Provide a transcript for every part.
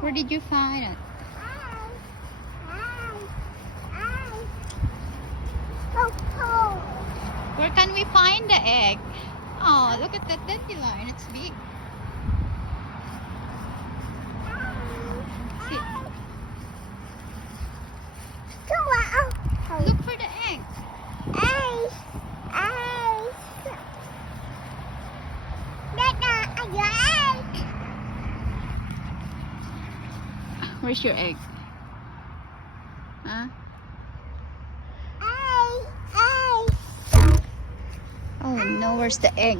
Where did you find it? Where can we find the egg? Oh, look at that dandelion. It's big. See, look for the egg. Where's your egg? Huh? Oh no, where's the egg?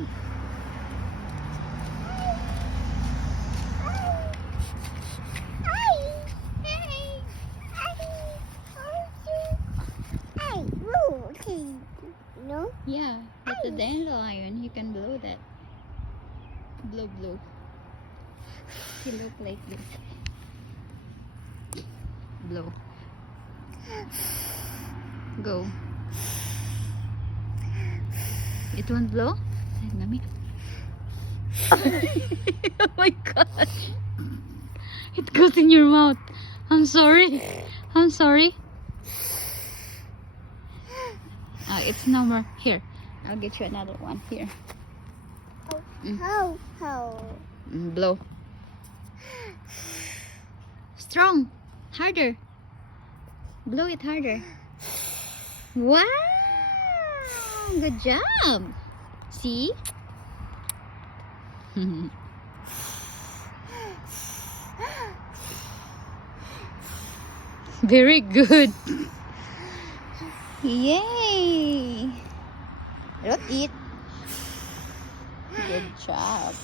No? Yeah, that's a dandelion. You can blow that. Blow, blow. You look like this. Blow. Go. It won't blow? Ay, mami. Oh my gosh. It goes in your mouth. I'm sorry. I'm sorry. It's no more. Here, I'll get you another one. Here. Blow. Strong. Harder. Blow it harder. Wow. Good job. See? Very good. Yay. Don't eat. Good job.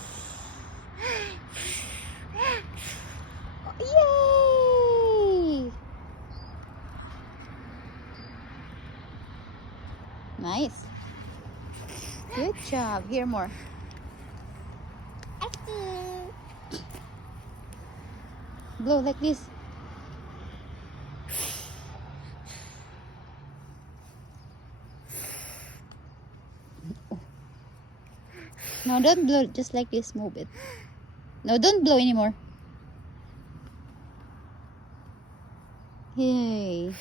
Yay. Nice. Good job. Here more. Blow like this. No, don't blow. Just like this. Move it. No, don't blow anymore. Yay.